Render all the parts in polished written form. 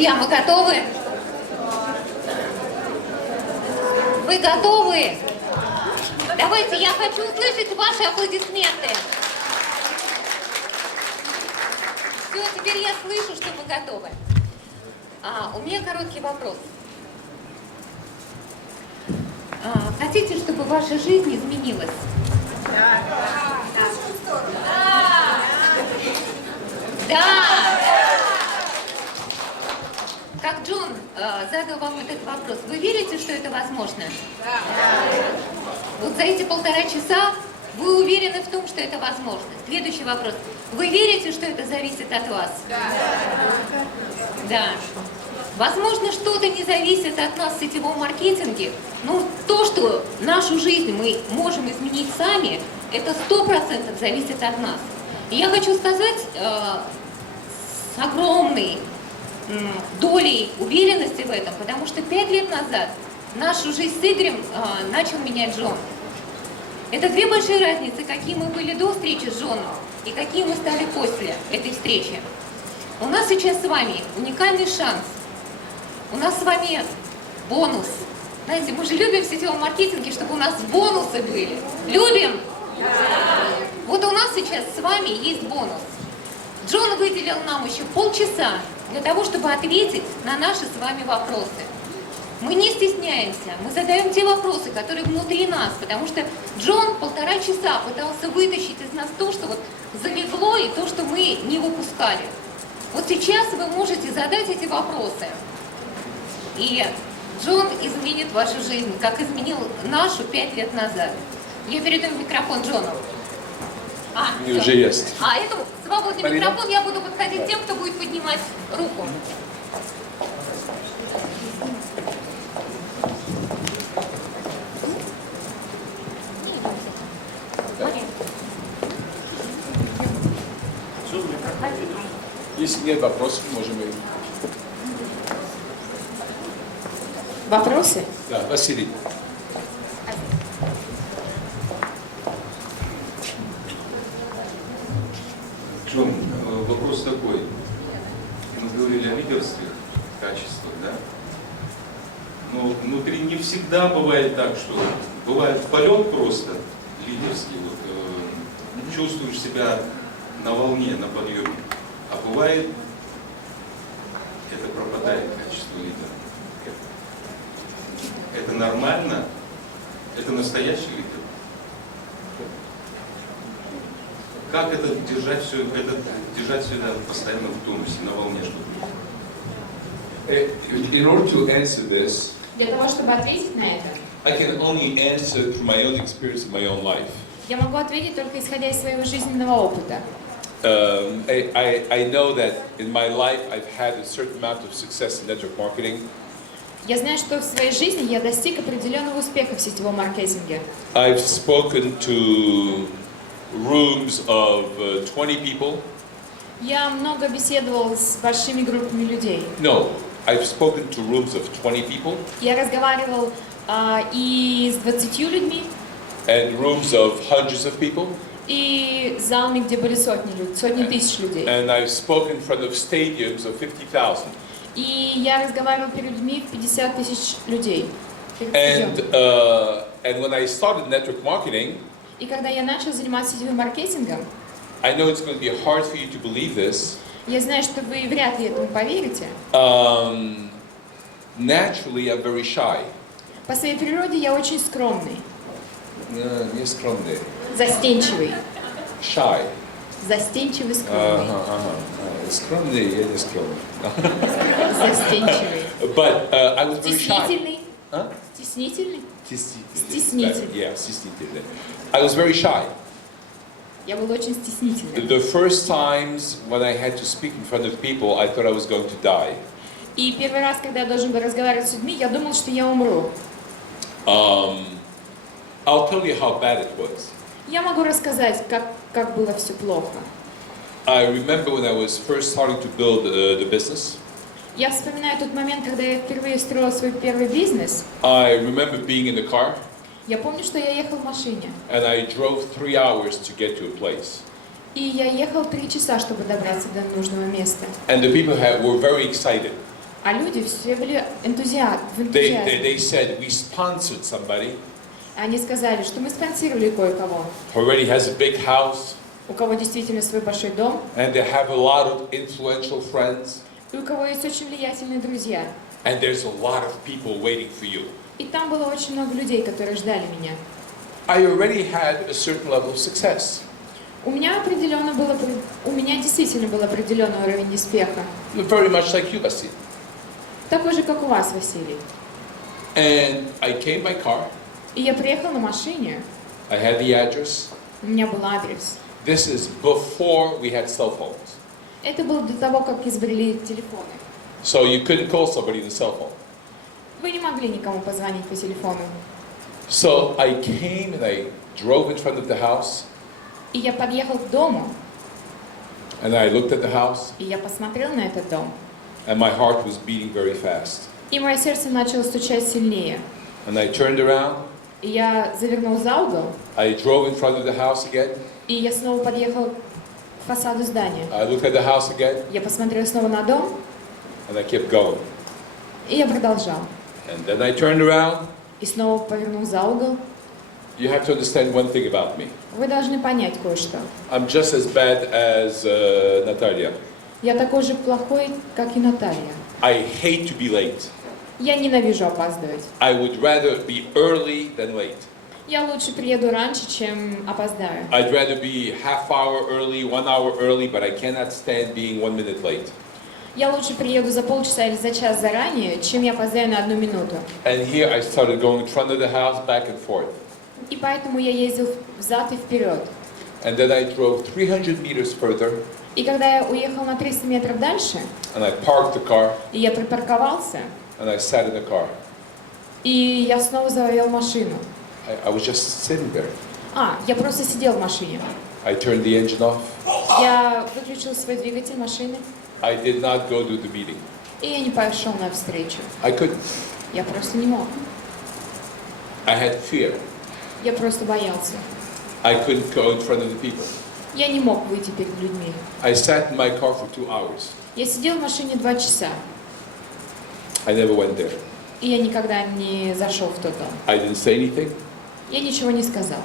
Друзья, мы готовы? Вы готовы? Давайте, я хочу услышать ваши аплодисменты. Все, теперь я слышу, что мы готовы. У меня короткий вопрос. Хотите, чтобы ваша жизнь изменилась? Да. Да. Как Джон задал вам этот вопрос, вы верите, что это возможно? Да. Вот за эти 1,5 часа вы уверены в том, что это возможно? Следующий вопрос. Вы верите, что это зависит от вас? Да. Да. Возможно, что-то не зависит от нас в сетевом маркетинге, но то, что нашу жизнь мы можем изменить сами, это 100% зависит от нас. И я хочу сказать с огромной долей уверенности в этом, потому что 5 лет назад нашу жизнь с Игорем начал менять Джон. Это две большие разницы, какие мы были до встречи с Джоном и какие мы стали после этой встречи. У нас сейчас с вами уникальный шанс. У нас с вами бонус. Знаете, мы же любим в сетевом маркетинге, чтобы у нас бонусы были. Любим? Вот у нас сейчас с вами есть бонус. Джон выделил нам еще полчаса для того, чтобы ответить на наши с вами вопросы. Мы не стесняемся, мы задаем те вопросы, которые внутри нас, потому что Джон 1,5 часа пытался вытащить из нас то, что вот залегло, и то, что мы не выпускали. Вот сейчас вы можете задать эти вопросы, и Джон изменит вашу жизнь, как изменил нашу 5 лет назад. Я передаю микрофон Джону. Уже есть. Этому свободный микрофон, я буду подходить тем, кто будет поднимать руку. Если нет вопросов, можем и... Вопросы? Да, Василий. Джон, вопрос такой. Мы говорили о лидерстве, качествах, да? Но внутри не всегда бывает так, что бывает полет просто лидерский, вот, чувствуешь себя на волне, на подъеме. А бывает, это пропадает качество лидера. Это нормально? Это настоящий лидер? Как это держать все это постоянно в тонусе, на волне, чтобы... In order to answer this, Для того, чтобы ответить на это, I can only answer through my own experience in my own life. я могу ответить только исходя из своего жизненного опыта. I know that in my life I've had a certain amount of success in network marketing. Я знаю, что в своей жизни я достиг определенного успеха в сетевом маркетинге. I've spoken to rooms of 20 people. Я много беседовал с большими группами людей. No, I've spoken to rooms of 20 people. Я разговаривал и с 20 людьми, And rooms of hundreds of people. и залами, где были сотни тысяч людей. And I've spoken in front of stadiums of 50,000. И я разговаривал перед людьми в 50 тысяч людей. And when I started network marketing, И когда я начал заниматься сетевым маркетингом, I know it's going to be hard for you to believe this. я знаю, что вы вряд ли этому поверите. Naturally, I'm very shy. По своей природе я очень скромный, Не скромный. застенчивый. Shy. Застенчивый, скромный. Скромный, я не скромный. Застенчивый. But I was very shy. Стеснительный. Huh? Стеснительный. Стеснительный. Yeah, стеснительный. I was very shy. Я был очень стеснительный. The first times when I had to speak in front of people, I thought I was going to die. И первый раз, когда я должен был разговаривать с людьми, я думал, что я умру. I'll tell you how bad it was. Я могу рассказать, как было все плохо. I remember when I was first starting to build the business. Я вспоминаю тот момент, когда я впервые строил свой первый бизнес. I remember being in the car. Я помню, что я ехал в машине. And I drove 3 hours to get to a place. И я ехал 3 часа, чтобы добраться до нужного места. And the people were very excited. А люди все были в энтузиазме. They said, we sponsored somebody Они сказали, что мы спонсировали кое-кого, who already has a big house, у кого действительно свой большой дом, and they have a lot of influential friends, и у кого есть очень влиятельные друзья. and there's a lot of people waiting for you. И там было очень много людей, которые ждали меня. I already had a certain level of success. У меня действительно был определенный уровень успеха. Very much like you, Basil. Такой же, как у вас, Василий. And I came by car. И я приехал на машине. I had the address. У меня был адрес. This is before we had cell phones. Это было до того, как изобрели телефоны. So you couldn't call somebody on the cell phone. Вы не могли никому позвонить по телефону. So I came and I drove in front of the house. И я подъехал к дому, And I looked at the house. и я посмотрел на этот дом. And my heart was beating very fast. И мое сердце начало стучать сильнее. And I turned around. И я завернул за угол, I drove in front of the house again. и я снова подъехал к фасаду здания. I looked at the house again. Я посмотрел снова на дом, And I kept going. и я продолжал. And then I turned around. И снова повернул за угол. You have to understand one thing about me. Вы должны понять кое-что. I'm just as bad as Natalia. Я такой же плохой, как и Наталья. I hate to be late. Я ненавижу опаздывать. I would rather be early than late. Я лучше приеду раньше, чем опоздаю. I'd rather be half hour early, 1 hour early, but I cannot stand being 1 minute late. Я лучше приеду за полчаса или за час заранее, чем я опоздаю на 1 минуту. And here I started going in front of the house, back and forth. И поэтому я ездил взад и вперед. And then I drove 300 meters further, И когда я уехал на 300 метров дальше, and I parked the car, и я припарковался, and I sat in the car. и я снова завел машину. I was just sitting there. Я просто сидел в машине. I turned the engine off. Я выключил свой двигатель машины, I did not go to the meeting. и я не пошел на встречу. I couldn't. Я просто не мог. I had fear. Я просто боялся. I couldn't go in front of the people. Я не мог выйти перед людьми. I sat in my car for 2 hours. Я сидел в машине 2 часа, I never went there. и я никогда не зашел в тот дом. I didn't say anything. Я ничего не сказал.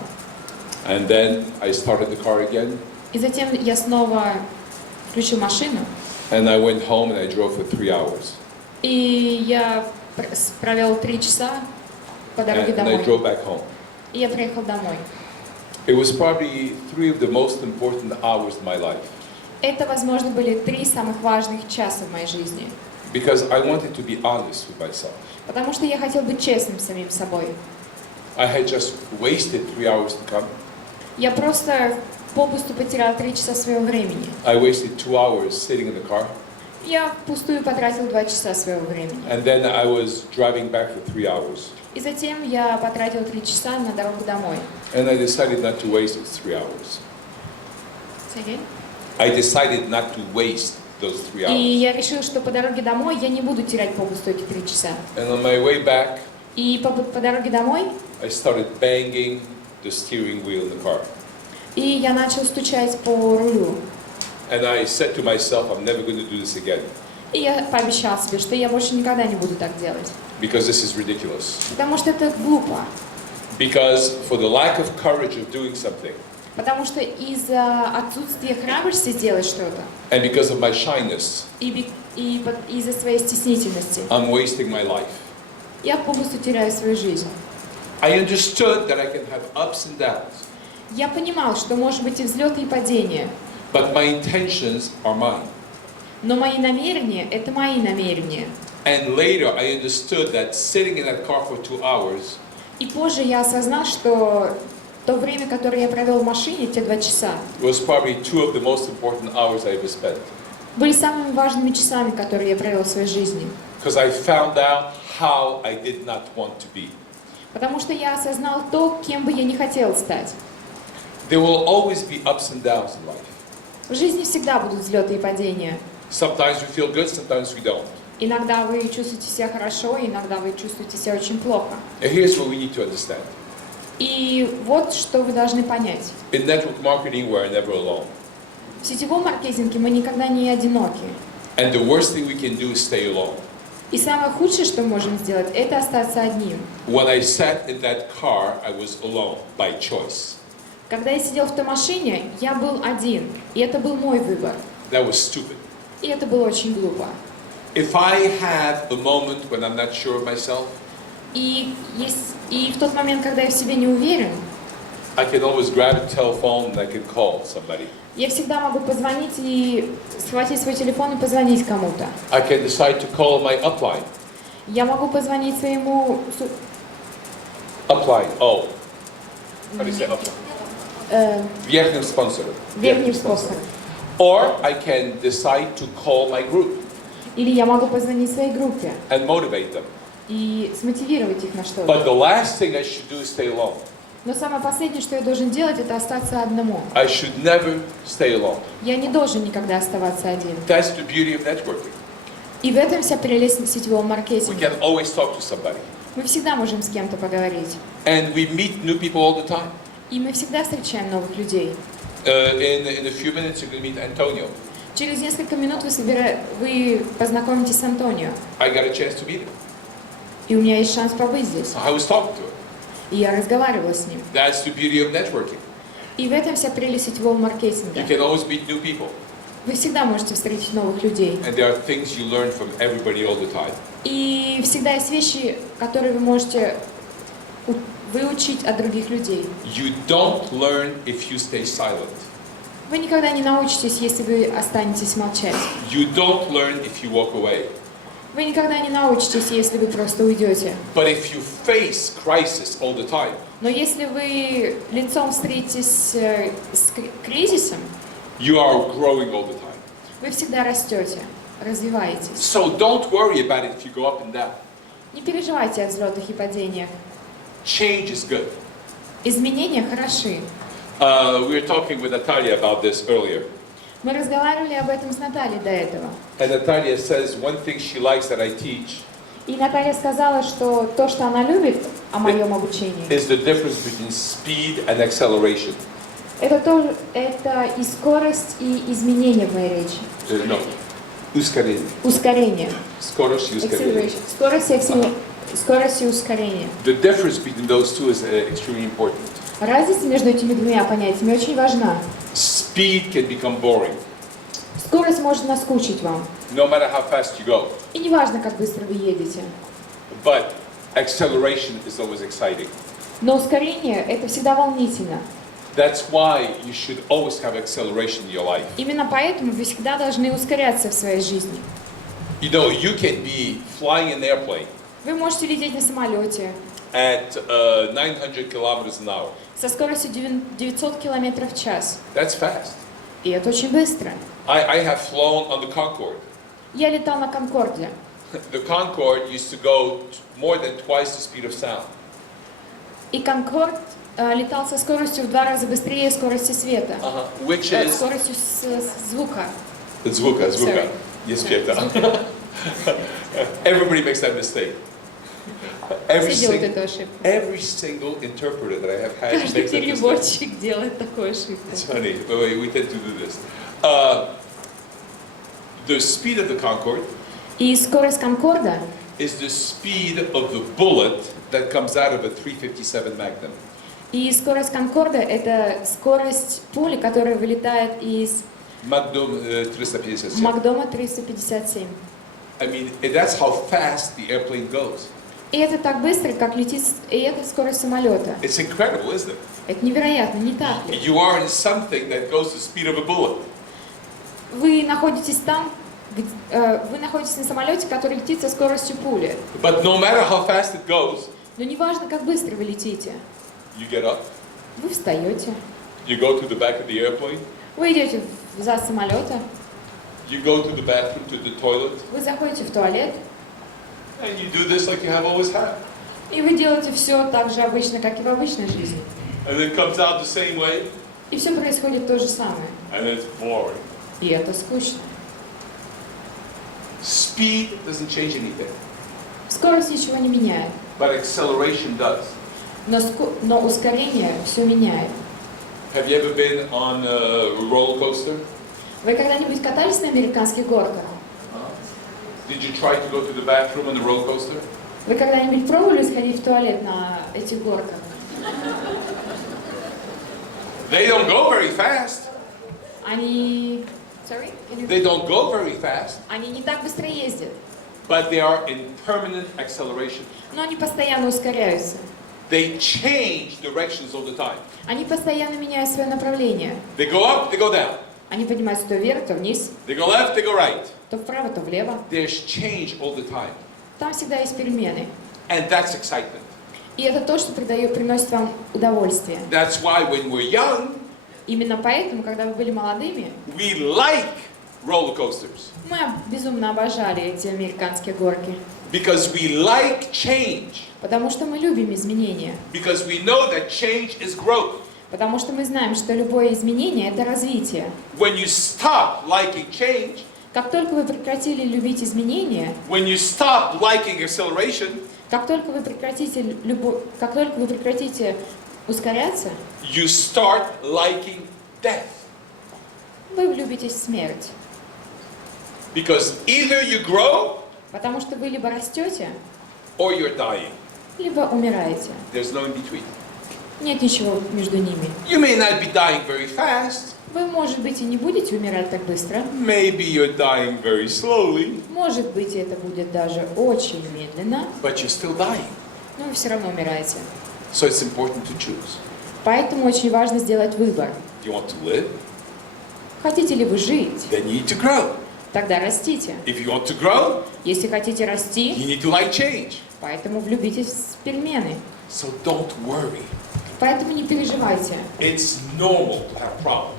And then I started the car again. И затем я снова включил машину, And I went home and I drove for 3 hours. и я провел 3 часа по дороге And I домой. drove back home. И я приехал домой. It was probably 3 of the most important hours in my life. Это, возможно, были 3 самых важных часа в моей жизни. Because I wanted to be honest with myself. Потому что я хотел быть честным с самим собой. I had just wasted 3 hours to come. Я просто попусту потерял 3 часа своего времени. I wasted 2 hours sitting in the car. Я впустую потратил 2 часа своего времени. And then I was driving back for 3 hours. И затем я потратил 3 часа на дорогу домой. And I decided not to waste those 3 hours. Say again? I decided not to waste those 3 И hours. я решил, что по дороге домой я не буду терять попусту эти 3 часа. And on my way back, И по дороге домой I started banging the steering wheel in the car. и я начал стучать по рулю. And I said to myself, I'm never going to do this again. И я пообещал себе, что я больше никогда не буду так делать. Because this is ridiculous. Потому что это глупо. Because for the lack of courage of doing something, Потому что из-за отсутствия храбрости сделать что-то, and because of my shyness, и из-за своей стеснительности, I'm wasting my life. я попусту теряю свою жизнь. I understood that I can have ups and downs, Я понимал, что может быть и взлеты, и падения. but my intentions are mine. Но мои намерения – это мои намерения. And later I understood that sitting in that car for 2 hours И позже я осознал, что то время, которое я провел в машине, те 2 часа, was probably 2 of the most important hours I ever spent. были самыми важными часами, которые я провел в своей жизни. Because I found out how I did not want to be. Потому что я осознал то, кем бы я не хотел стать. There will always be ups and downs in life. В жизни всегда будут взлеты и падения. Sometimes we feel good, sometimes we don't. Иногда вы чувствуете себя хорошо, иногда вы чувствуете себя очень плохо. And here's what we need to understand. И вот что вы должны понять. In network marketing, we're never alone. В сетевом маркетинге мы никогда не одиноки. And the worst thing we can do is stay alone. И самое худшее, что мы можем сделать, это остаться одним. When I sat in that car, I was alone by choice. Когда я сидел в той машине, я был один, и это был мой выбор. That was stupid. И это было очень глупо. If I have a moment when I'm not sure of myself, И в тот момент, когда я в себе не уверен, I can always grab a telephone and I can call somebody. я всегда могу позвонить и схватить свой телефон и позвонить кому-то. I can decide to call my upline. Я могу позвонить своему Upline, oh. How do you say upline? Верхним спонсором. верхним способом. Or I can decide to call my group Или я могу позвонить своей группе and motivate them. и смотивировать их на But что-то. the last thing I should do is stay alone. Но самое последнее, что я должен делать, это остаться одному. I should never stay alone. Я не должен никогда оставаться один. That's the beauty of networking. И в этом вся прелесть сетевого We маркетинга. can always talk to somebody. Мы всегда можем с кем-то поговорить. And we meet new people all the time. И мы всегда встречаем новых людей. In a few minutes you're going to meet Antonio. Через несколько минут вы познакомитесь с Антонио. I got a chance to meet him. И у меня есть шанс побыть здесь. I was talking to him. И я разговаривала с ним. That's the beauty of networking. И в этом вся прелесть сетевого маркетинга. You can always meet new people. Вы всегда можете встретить новых людей. And there are things you learn from everybody all the time. И всегда есть вещи, которые вы можете выучить от других людей. You don't learn if you stay silent. Вы никогда не научитесь, если вы останетесь молчать. You don't learn if you walk away. Вы никогда не научитесь, если вы просто уйдете. But if you face crisis all the time, Но если вы лицом встретитесь с кризисом, you are growing all the time. вы всегда растете, развиваетесь. So don't worry about it if you go up and down. Не переживайте о взлетах и падениях. Change is good. Изменения хороши. We were talking with Natalia about this earlier. Мы разговаривали об этом с Натальей до этого. And Natalia says one thing she likes that I teach И Наталья сказала, что то, что она любит о моем обучении, is the difference between speed and acceleration. это и скорость, и изменение в моей речи. No. Ускорение. Ускорение. Скорость и ускорение. Скорость и ускорение. The difference between those two is extremely important. Разница между этими двумя понятиями очень важна. Speed can become boring, Скорость может наскучить вам. no matter how fast you go. И не важно, как быстро вы едете. But acceleration is always exciting. Но ускорение – это всегда волнительно. That's why you should always have acceleration in your life. Именно поэтому вы всегда должны ускоряться в своей жизни. You know, you can be flying an airplane Вы можете лететь на самолете at 900 kilometers an hour. со скоростью 900 км в час. That's fast. И это очень быстро. I have flown on the Concorde. Я летал на Конкорде. The Concorde used to go more than twice the speed of sound. И Конкорд летал со скоростью в 2 раза быстрее скорости света. Which is Скоростью звука. звука. Sorry. Yes, everybody makes that mistake. Все делают эту ошибку. Every single interpreter that I have had Каждый makes that mistake. переводчик делает такую ошибку. It's funny, but we tend to do this. The speed of the Concorde И скорость Конкорда is the speed of the bullet that comes out of a 357 Magnum. И скорость Конкорда – это скорость пули, которая вылетает из Magnum 357. Магдома 357. I mean, that's how fast the airplane goes. И это так быстро, как летит, и это скорость самолета. It's incredible, isn't it? Это невероятно, не так ли? You are in something that goes the speed of a bullet. Вы находитесь там, вы находитесь на самолете, который летит со скоростью пули. But no matter how fast it goes, Но неважно, как быстро вы летите. you get up, Вы встаете, you go to the back of the airplane, вы идете в зад самолета, you go to the bathroom, to the toilet, вы заходите в туалет, and you do this like you have always had. и вы делаете все так же обычно, как и в обычной жизни. And it comes out the same way, И все происходит то же самое. and it's boring. И это скучно. Speed doesn't change anything, Скорость ничего не меняет, but acceleration does. но ускорение все меняет. Have you ever been on a roller coaster? Вы когда-нибудь катались на американских горках? Did you try to go to the bathroom on the roller coaster? Вы когда-нибудь пробовали сходить в туалет на этих горках? They don't go very fast. Они... Sorry? They don't go very fast, Они не так быстро ездят, but they are in permanent acceleration. но они постоянно ускоряются. They change directions all the time. Они постоянно меняют свое направление. They go up, they go down. Они поднимаются то вверх, то вниз, They go left, they go right. то вправо, то влево. There's change all the time. Там всегда есть перемены. And that's excitement. И это то, что приносит вам удовольствие. That's why when we're young, Именно поэтому, когда вы были молодыми, we like roller coasters. мы безумно обожали эти американские горки. Because we like change. Потому что мы любим изменения. Because we know that change is growth. Потому что мы знаем, что любое изменение – это развитие. When you stop liking change, Как только вы прекратили любить изменения, when you stop liking acceleration, как только вы прекратите ускоряться, you start liking death. вы влюбитесь в смерть. Because either you grow Потому что вы либо растете, or you're dying. либо умираете. There's no in between. Нет ничего между ними. You may not be dying very fast. Вы, может быть, и не будете умирать так быстро. Maybe you're dying very slowly, Может быть, это будет даже очень медленно, but you're still dying. но вы все равно умираете. So it's important to choose. Поэтому очень важно сделать выбор. If you want to live, Хотите ли вы жить? then you need to grow. Тогда растите. If you want to grow, Если хотите расти, you need to like change. поэтому влюбитесь в перемены. So don't worry. Поэтому не переживайте. It's normal to have problems.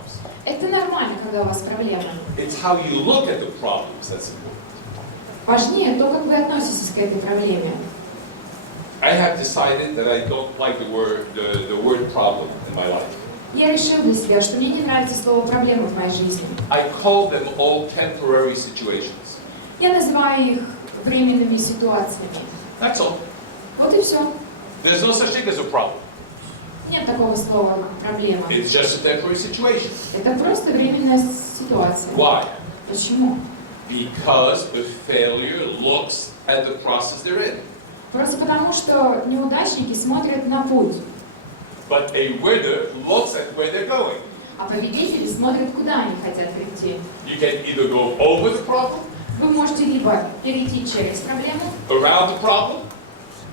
Это нормально, когда у вас проблемы. It's how you look at the problems that's important. Важнее то, как вы относитесь к этой проблеме. I have decided that I don't like the word problem in my life. Я решил для себя, что мне не нравится слово «проблема» в моей жизни. I call them all temporary situations. Я называю их временными ситуациями. That's all. Вот и все. There's no such thing as a problem. Нет такого слова «проблема». It's just a temporary situation. Это просто временная ситуация. Why? Почему? Because the failure looks at the process they're in. Просто потому, что неудачники смотрят на путь, But a winner looks at where they're going. а победители смотрят, куда они хотят прийти. You can either go over the problem, Вы можете либо перейти через проблему, around the problem,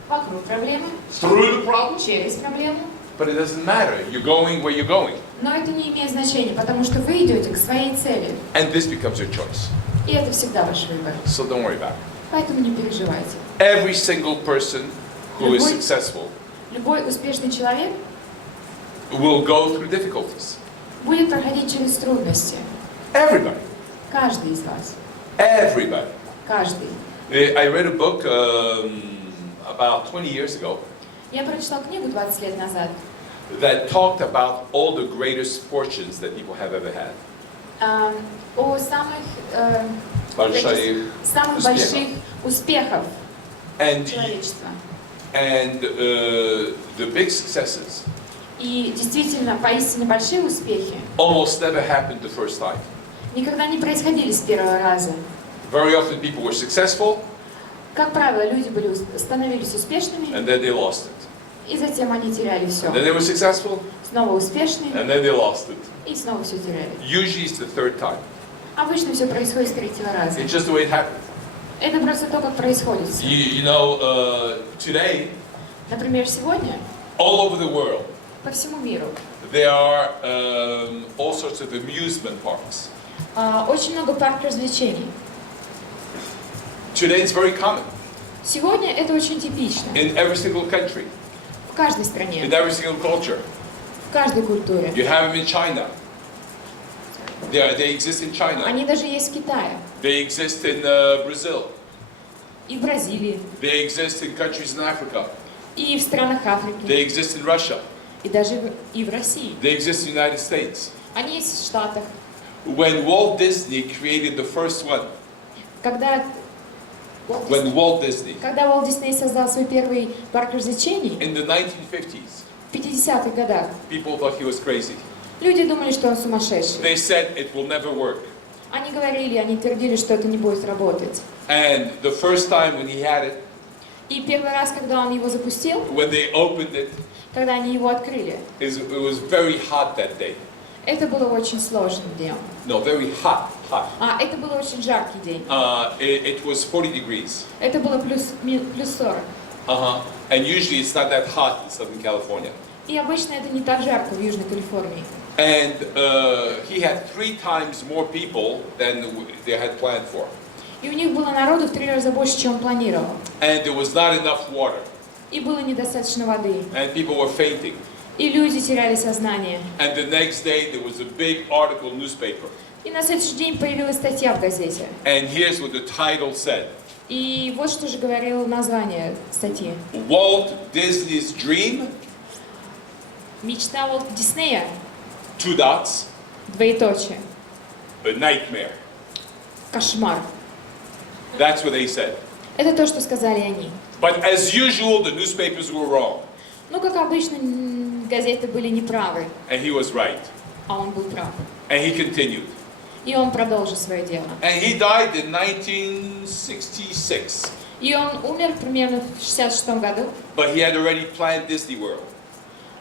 вокруг проблемы, through the problem, через проблему, but it doesn't matter. You're going where you're going. но это не имеет значения, потому что вы идете к своей цели. And this becomes your choice. И это всегда ваш выбор. So don't worry about it. Поэтому не переживайте. Every single person who is successful Любой успешный человек will go through difficulties. будет проходить через трудности. Everybody. Каждый из вас. Everybody. Каждый. I read a book about 20 years ago Я прочитал книгу 20 лет назад that talked about all the greatest fortunes that people have ever had. О самых Больших больших успехах And человечества. the big successes И действительно, поистине большие успехи almost never happened the first time. никогда не происходили с первого раза. Very often people were successful Как правило, люди становились успешными, and then they lost it. и затем они теряли все. And then they were successful Снова успешные, and then they lost it. и снова все теряли. Usually it's the third time. Обычно все происходит с третьего раза. It's just the way it happened. Это просто то, как происходит. You know, today, Например, сегодня all over the world, по всему миру there are all sorts of amusement parks. очень много парков развлечений. Today it's very common Сегодня это очень типично. in every single country, В каждой стране, in every single culture. в каждой культуре. You have them in China. They exist in China. Они даже есть в Китае, They exist in Brazil. и в Бразилии, They exist in countries in Africa. и в странах Африки, They exist in Russia. и даже и в России. They exist in the United States. Они есть в Штатах. When Walt Disney created the first one, Когда Walt Disney, Когда Уолт Дисней создал свой первый парк развлечений in the 1950s, в 50-х годах, people thought he was crazy. люди думали, что он сумасшедший. They said it will never work. Они говорили, они твердили, что это не будет работать. And the first time when he had it, И первый раз, когда он его запустил, when they opened it, когда они его открыли, it was very hot that day. это было очень сложным днем. No, very hot. Это был очень жаркий день. It was 40 degrees. Это было плюс 40. And usually it's not that hot in Southern California. И обычно это не так жарко в Южной Калифорнии. And he had 3 times more people than they had planned for. И у них было народу в 3 раза больше, чем он планировал. And there was not enough water. И было недостаточно воды. And people were fainting. И люди теряли сознание. And the next day there was a big article in the newspaper. И на следующий день появилась статья в газете. And here's what the title said. И вот что же говорило название статьи. Walt Disney's dream, Мечта Уолта Диснея, 2 dots, двоеточие, a nightmare. кошмар. That's what they said. Это то, что сказали они. But as usual, the newspapers were wrong. Ну, как обычно, газеты были неправы, And he was right. а он был прав. And he continued. И он продолжил свое дело. And he died in 1966. И он умер примерно в 66 году, But he had already planned Disney World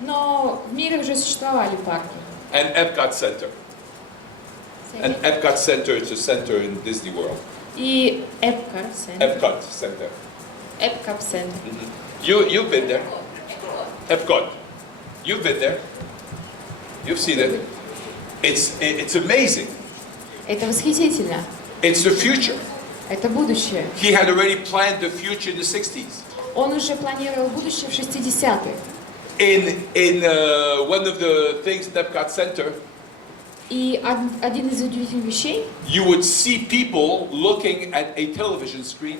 но в мире уже существовали парки. and Epcot Center. And Epcot Center is a center in Disney World. И Epcot Center. You've been there. Epcot. You've been there. You've seen it. It's amazing. Это восхитительно. It's the future. Это будущее. He had already planned the future in the 60s. Он уже планировал будущее в 60-е. In one of the things in Epcot Center, И один из удивительных вещей, you would see people looking at a television screen,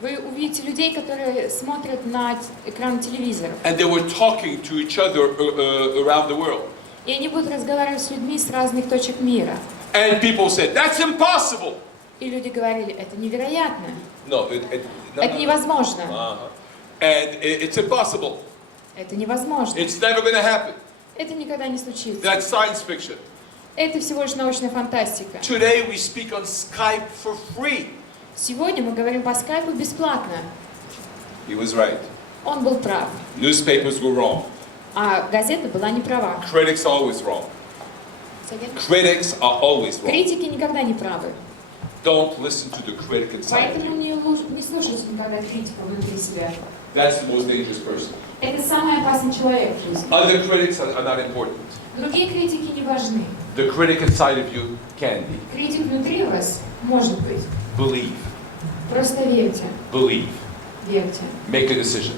вы увидите людей, которые смотрят на экран телевизора. and they were talking to each other around the world. И они будут разговаривать с людьми с разных точек мира. And people said, "That's impossible." И люди говорили, это невероятно, No, это невозможно, And it's impossible. это невозможно, It's never going to happen. это никогда не случится. That's science fiction. Это всего лишь научная фантастика. Today we speak on Skype for free. Сегодня мы говорим по скайпу бесплатно. He was right. Он был прав, Newspapers were wrong. а газета была не права. Critics are always wrong. Critics are always wrong. Критики никогда не правы. Don't listen to the critic inside of Поэтому you. не слушайте никогда критика внутри себя. That's the most dangerous person. Это самый опасный человек в жизни. Other critics are not important. Другие критики не важны. The critic inside of you can be. Критик внутри вас может быть. Believe. Просто верьте, Believe. верьте. Make a decision.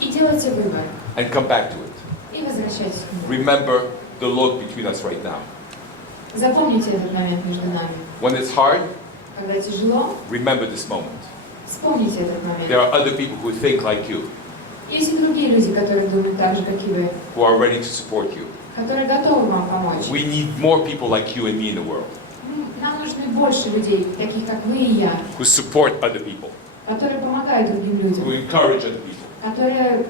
И делайте выбор. And come back to it. И возвращайтесь к нему. Remember the Lord between us right now. Запомните этот момент между нами. When it's hard, Когда тяжело, remember this moment. вспомните этот момент. There are other people who think like you, Есть и другие люди, которые думают так же, как и вы, who are ready to support you. которые готовы вам помочь. We need more people like you and me in the world, Нам нужны больше людей, таких как вы и я, who support other people, которые помогают другим who людям, encourage other people. которые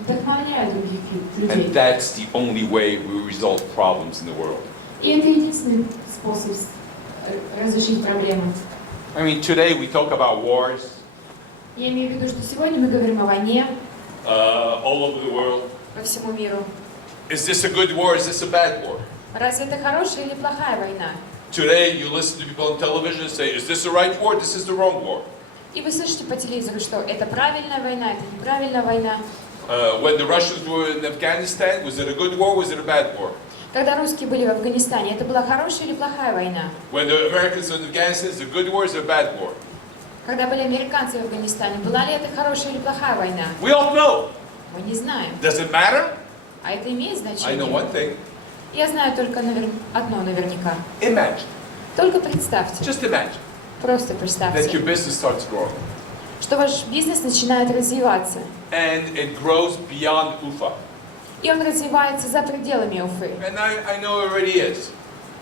вдохновляют других людей. And that's the only way we resolve problems in the world. И это единственный способ разрешить проблемы. I mean, today we talk about wars Я имею в виду, что сегодня мы говорим о войне all over the world. по всему миру. Is this a good war? Is this a bad war? Разве это хорошая или плохая война? Today you listen to people on television and say, is this the right war? This is the wrong war. И вы слышите по телевизору, что это правильная война, это неправильная война. When the Russians were in Afghanistan, was it a good war? Was it a bad war? Когда русские были в Афганистане, это была хорошая или плохая война? When the Americans were in Afghanistan, is it a good war? Is it a bad war? Когда были американцы в Афганистане, была ли это хорошая или плохая война? We don't know. Мы не знаем. Does it matter? А это имеет I know значение? one thing. Я знаю только одно наверняка. Imagine, Только представьте, just imagine просто that представьте, your business starts growing что ваш бизнес начинает развиваться. and it grows beyond Ufa. И он развивается за пределами Уфы. And I know it already is.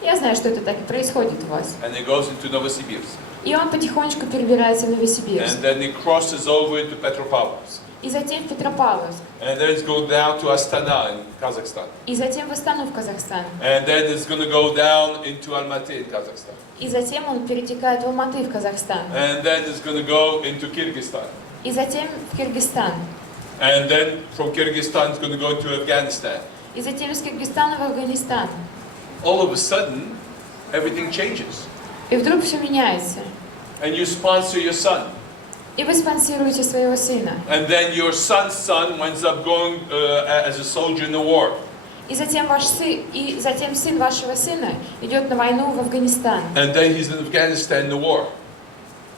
Я знаю, что это так и происходит у вас. And it goes into Novosibirsk. И он потихонечку перебирается в Новосибирск. And then he crosses over into Petropavlovsk. И затем в Петропавловск. And then it's going down to Astana in Kazakhstan. И затем в Астану, в Казахстан. And then it's going to go down into Almaty in Kazakhstan. И затем он перетекает в Алматы, в Казахстан. And then it's going to go into Kyrgyzstan. И затем в Киргизстан. And then from Kyrgyzstan it's going to go to Afghanistan. И затем из Киргизстана в Афганистан. All of a sudden, everything changes. И вдруг все меняется. And you sponsor your son. И вы спонсируете своего сына. And then your son's son winds up going as a soldier in the war. И затем сын вашего сына идет на войну в Афганистан. And then he's in Afghanistan in the war.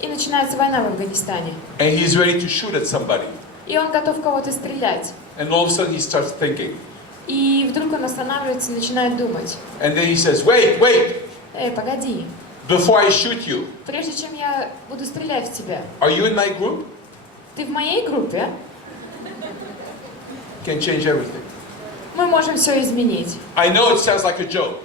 И начинается война в Афганистане. And he's ready to shoot at somebody. И он готов кого-то стрелять. And all of a sudden he starts thinking. И вдруг он останавливается и начинает думать. And then he says, wait, Эй, погоди. before I shoot you, Прежде чем я буду стрелять в тебя, are you in my group? ты в моей группе? Can change everything. Мы можем все изменить. I know it sounds like a joke.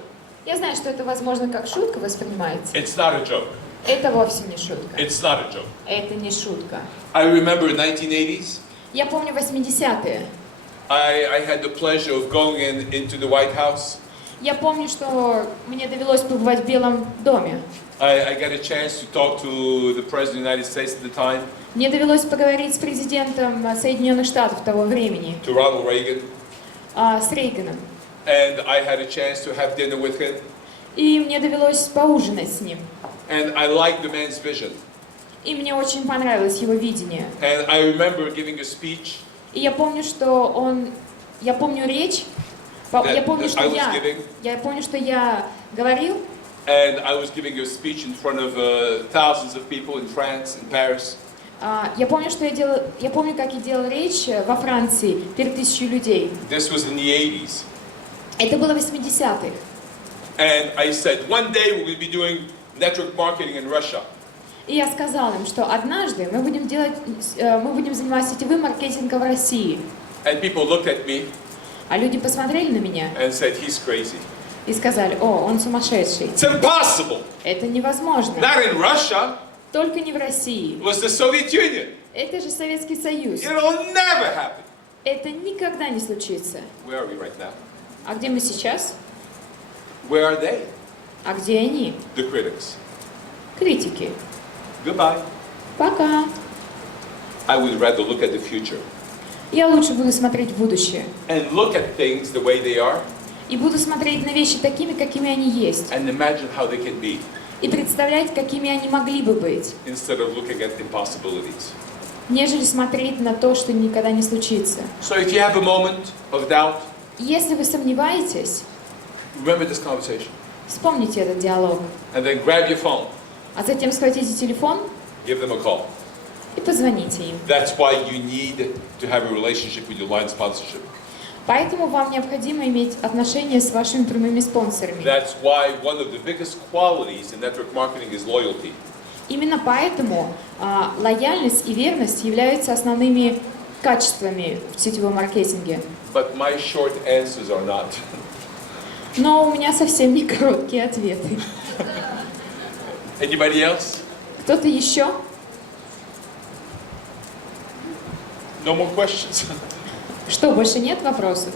Я знаю, что это, возможно, как шутка воспринимается. It's not a joke. Это вовсе не шутка. It's not a joke. Это не шутка. I remember in 1980s, Я помню 80-е. I had the pleasure of going into the White House. Я помню, что мне довелось побывать в Белом доме. I got a chance to talk to the President of the United States at the time, Мне довелось поговорить с президентом Соединенных Штатов того времени, to Ronald Reagan, с Рейганом. and I had a chance to have dinner with him. И мне довелось поужинать с ним. And I liked the man's vision. И мне очень понравилось его видение. And I remember giving a speech И я помню, что я помню речь, я помню, что я говорил, and I was giving a speech in front of thousands of people in France, in Paris. я помню, как я делал речь во Франции перед 1000 людей. This was in the 80s. Это было в 80-х. And I said, one day we're going to be doing network marketing in Russia. И я сказал им, что однажды мы будем заниматься сетевым маркетингом в России. And people looked at me А люди посмотрели на меня and said, he's crazy. и сказали: о, он сумасшедший. It's impossible. Это невозможно. Not in Russia. Только не в России. It was the Soviet Union. Это же Советский Союз. It'll never happen. Это никогда не случится. Where are we right now? А где мы сейчас? Where are they? А где они? The critics. Критики. Goodbye. Пока. I would rather look at the future Я лучше буду смотреть в будущее. and look at things the way they are И буду смотреть на вещи такими, какими они есть. and imagine how they can be И представлять, какими они могли бы быть. instead of looking at impossibilities. Нежели смотреть на то, что никогда не случится. So if you have a moment of doubt, Если вы сомневаетесь, remember this conversation вспомните этот диалог. and then grab your phone, А затем схватите телефон give them a call. и позвоните им. That's why you need to have a relationship with your line sponsorship. Поэтому вам необходимо иметь отношения с вашими прямыми спонсорами. That's why one of the biggest qualities in network marketing is loyalty. Именно поэтому лояльность и верность являются основными качествами в сетевом маркетинге. But my short answers are not. Но у меня совсем не короткие ответы. Anybody else? Кто-то еще? No more questions. Что, больше нет вопросов?